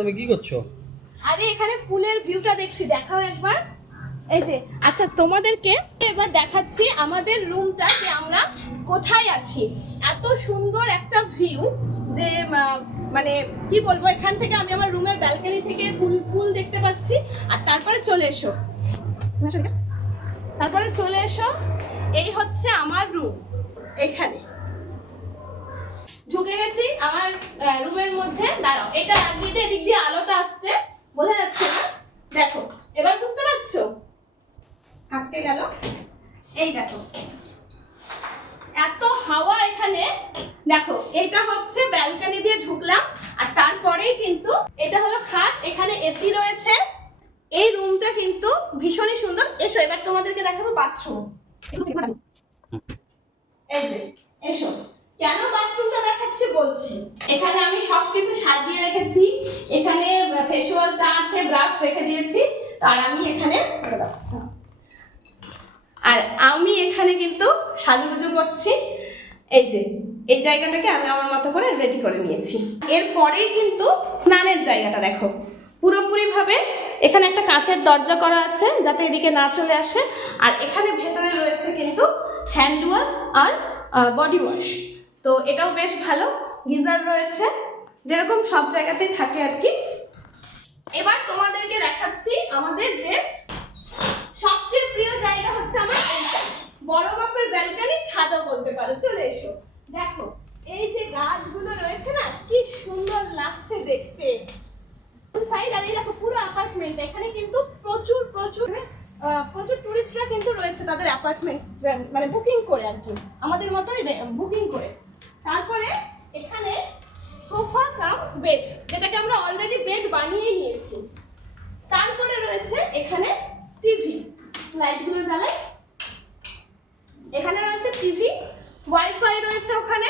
তুমি কি করছ? আরে এখানে পুলের ভিউটা দেখছি, দেখাও একবার। এই যে আচ্ছা তোমাদেরকে এবার দেখাচ্ছি আমাদের রুমটা যে আমরা কোথায় আছি। এত সুন্দর একটা ভিউ যে মানে কি বলব, এখান থেকে আমি আমার রুমের ব্যালকনি থেকে ফুল ফুল দেখতে পাচ্ছি। আর তারপরে চলে এসো। তারপরে চলে এসো। এই হচ্ছে আমার রুম এখানে। ঢুকে গেছি আমার রুমের মধ্যে। দাঁড়াও এটা লাগিয়ে দিয়ে এদিক দিয়ে আলোটা আসছে বোঝা যাচ্ছে না। দেখো এবার বুঝতে পারছ? আটকে গেল। এই দেখো এত হাওয়া এখানে। দেখো এটা হচ্ছে ব্যালকনি দিয়ে ঢুকলাম আর তারপরেই কিন্তু এটা হলো খাট এখানে এসি রয়েছে। এই রুমটা কিন্তু ভীষণই সুন্দর। এসো এবার তোমাদেরকে দেখাবো বাথরুম এই যে এসো। কেন বলছি এখানে আমি সবকিছু সাজিয়ে রেখেছি। এখানে ফেস ওয়াশ যা আছে ব্রাশ রেখে দিয়েছি। আর আমি এখানে আর আমি এখানে কিন্তু সাজুগুজু করছি। এই যে, এই জায়গাটাকে আমি আমার মতো করে রেডি করে নিয়েছি। এরপরেই কিন্তু স্নানের জায়গাটা দেখো। পুরোপুরিভাবে এখানে একটা কাঁচের দরজা করা আছে, যাতে এদিকে না চলে আসে। আর এখানে ভেতরে রয়েছে কিন্তু হ্যান্ড ওয়াশ আর বডি ওয়াশ তো এটাও বেশ ভালো। গিজার রয়েছে, যেরকম সব জায়গাতেই থাকে আর কি। এবার তোমাদেরকে দেখাচ্ছি আমাদের যে সবচেয়ে প্রিয় জায়গা হচ্ছে আমার এইটা বড় বাপের ব্যালকনি ছাদও বলতে পারো, চলে এসো। দেখো, এই যে গাছগুলো রয়েছে না, কি সুন্দর লাগছে দেখতে। সাইড আর দেখো পুরো অ্যাপার্টমেন্ট এখানে কিন্তু প্রচুর প্রচুর প্রচুর টুরিস্টরা কিন্তু রয়েছে তাদের অ্যাপার্টমেন্ট মানে বুকিং করে আর কি। আমাদের মতোই বুকিং করে। তারপরে এখানে সোফা কাম বেড, যেটাকে আমরা অলরেডি বেড বানিয়ে নিয়েছি। তারপরে রয়েছে এখানে টিভি লাইটগুলো জ্বালাই। এখানে রয়েছে টিভি ওয়াইফাই রয়েছে ওখানে।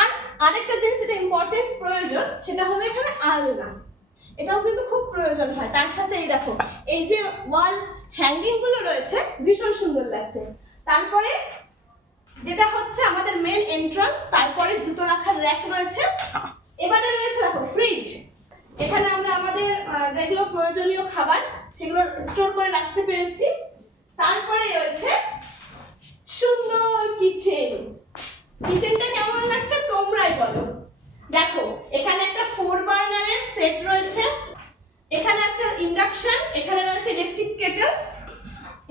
আর আরেকটা জিনিস যেটা ইম্পর্টেন্ট প্রয়োজন, সেটা হলো এখানে আলনা। এটাও কিন্তু খুব প্রয়োজন হয়। তার সাথে এই দেখো, এই যে ওয়াল হ্যাঙ্গিংগুলো রয়েছে, ভীষণ সুন্দর লাগছে। তারপরে যেটা হচ্ছে এন্ট্রান্স তারপরে জুতো রাখার র্যাক রয়েছে। এবারে রয়েছে দেখো ফ্রিজ এখানে আমরা আমাদের যেগুলো প্রয়োজনীয় খাবার সেগুলো স্টোর করে রাখতে পেরেছি। তারপরে রয়েছে সুন্দর কিচেন কিচেনটা কেমন লাগছে তোমরাই বলো। দেখো এখানে একটা ফোর বার্নারের সেট রয়েছে। এখানে আছে ইন্ডাকশন এখানে রয়েছে ইলেকট্রিক কেটেল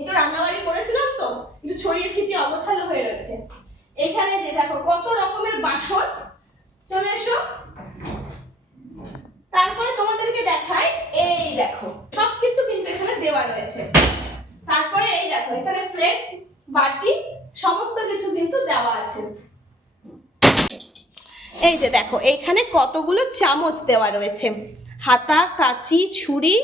একটু রান্নাবাড়ি করেছিলাম তো কিন্তু ছড়িয়ে ছিটিয়ে অগোছালো হয়ে রয়েছে। এখানে যে দেখো কত রকমের বাসন চলে এসো। তারপরে তোমাদেরকে দেখাই, এই দেখো, সবকিছু কিন্তু এখানে দেওয়া রয়েছে। তারপরে এই দেখো, এখানে প্লেটস বাটি, সমস্ত কিছু কিন্তু দেওয়া আছে। এই যে দেখো এইখানে কতগুলো চামচ দেওয়া রয়েছে। হাতা, কাচি, ছুরি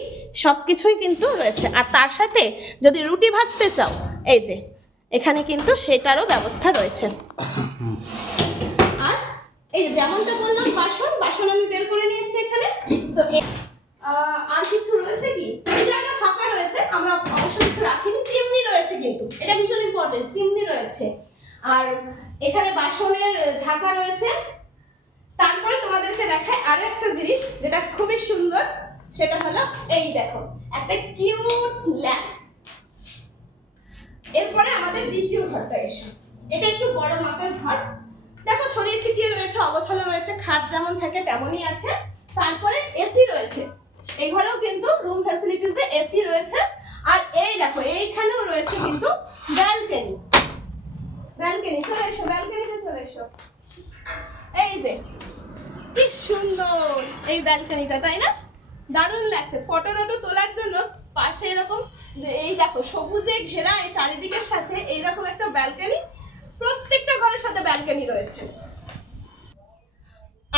সব কিছুই কিন্তু রয়েছে। আর তার সাথে যদি রুটি ভাজতে চাও, এই যে এখানে কিন্তু সেটারও ব্যবস্থা রয়েছে। আর এই যেমনটা বললাম, বাসন বাসন আমি বের করে নিয়েছি এখানে। তো আর কিছু রয়েছে কি? এই জায়গাটা ফাঁকা রয়েছে, আমরা অবশ্য কিছু রাখিনি। চিমনি রয়েছে কিন্তু, এটা ভীষণ ইম্পর্টেন্ট চিমনি রয়েছে। আর এখানে বাসনের ঝাঁকা রয়েছে। তারপরে তোমাদেরকে দেখায় আরও একটা জিনিস, যেটা খুবই সুন্দর, সেটা হলো এই দেখো, একটা কিউট ল্যাম্প এরপরে আমাদের দ্বিতীয় ঘরটা এসো। এটা একটু বড় মাপের ঘর। দেখো, ছড়িয়ে ছিটিয়ে রয়েছে, অগোছালো রয়েছে, খাট যেমন থাকে তেমনই আছে। তারপরে এসি রয়েছে। এই ঘরেও কিন্তু রুম ফ্যাসিলিটিসে এসি রয়েছে। আর এই দেখো, এইখানেও রয়েছে কিন্তু ব্যালকনি ব্যালকনি চলে এসো ব্যালকনিতে চলে এসো। এই যে, কি সুন্দর এই ব্যালকনিটা তাই না? দারুণ লাগছে। ফটো টটো তোলার জন্য পাশে এরকম এই দেখো, সবুজে ঘেরা এই চারিদিকের সাথে এইরকম একটা ব্যালকনি প্রত্যেকটা ঘরের সাথে ব্যালকনি রয়েছে।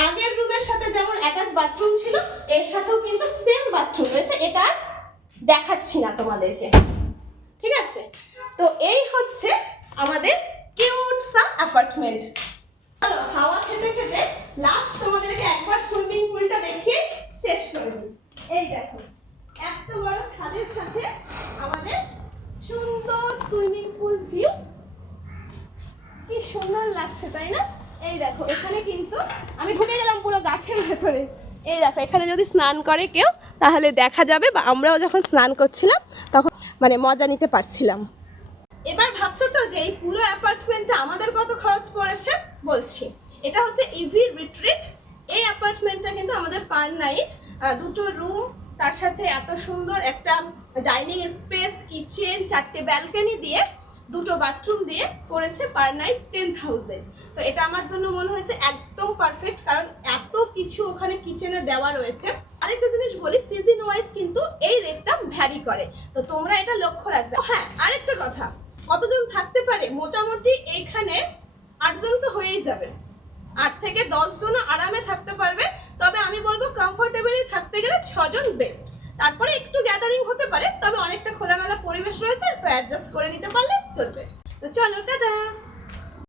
আগের রুমের সাথে যেমন অ্যাটাচ বাথরুম ছিল, এর সাথেও কিন্তু সেম বাথরুম রয়েছে। এটা দেখাচ্ছি না তোমাদেরকে। ঠিক আছে? তো এই হচ্ছে আমাদের কিউট সা অ্যাপার্টমেন্ট চলো হাওয়া খেতে খেতে লাস্ট তোমাদেরকে একবার সুইমিং পুলটা দেখিয়ে শেষ করে দিই। এই দেখো। বড় সাথে আমাদের সুন্দর সুইমিং পুল ভিউ। কি সুন্দর লাগছে, তাই না? এই দেখো, এখানে কিন্তু আমি ঢুকে গেলাম পুরো গাছের ভেতরে। এই দেখো, এখানে যদি স্নান করে কেউ, তাহলে দেখা যাবে বা আমরাও যখন স্নান করছিলাম, তখন মানে মজা নিতে পারছিলাম। এবার ভাবছ তো যে এই পুরো অ্যাপার্টমেন্টটা আমাদের কত খরচ পড়েছে? বলছি, এটা হচ্ছে ইভি রিট্রিট এই অ্যাপার্টমেন্টটা কিন্তু আমাদের পার নাইট দুটো রুম তার সাথে এত সুন্দর একটা ডাইনিং স্পেস, কিচেন, চারটে ব্যালকনি দিয়ে, দুটো বাথরুম দিয়ে পড়েছে পার নাইট টেন থাউজেন্ড তো এটা আমার জন্য মনে হয়েছে একদম পারফেক্ট, কারণ এত কিছু ওখানে কিচেনে দেওয়া রয়েছে। আরেকটা জিনিস বলি সিজন ওয়াইজ কিন্তু এই রেটটা ভ্যারি করে। তো তোমরা এটা লক্ষ্য রাখবে। হ্যাঁ আরেকটা কথা, কতজন থাকতে পারে? মোটামুটি এইখানে আটজন তো হয়েই যাবে। আট থেকে দশ জন আরামে থাকতে পারবে তবে আমি বলব কমফোর্টেবলি থাকতে গেলে ছজন বেস্ট তারপরে একটু গ্যাদারিং হতে পারে, তবে অনেকটা খোলামেলা পরিবেশ রয়েছে, তো অ্যাডজাস্ট করে নিতে পারলে চলবে। তো চলো, টাটা।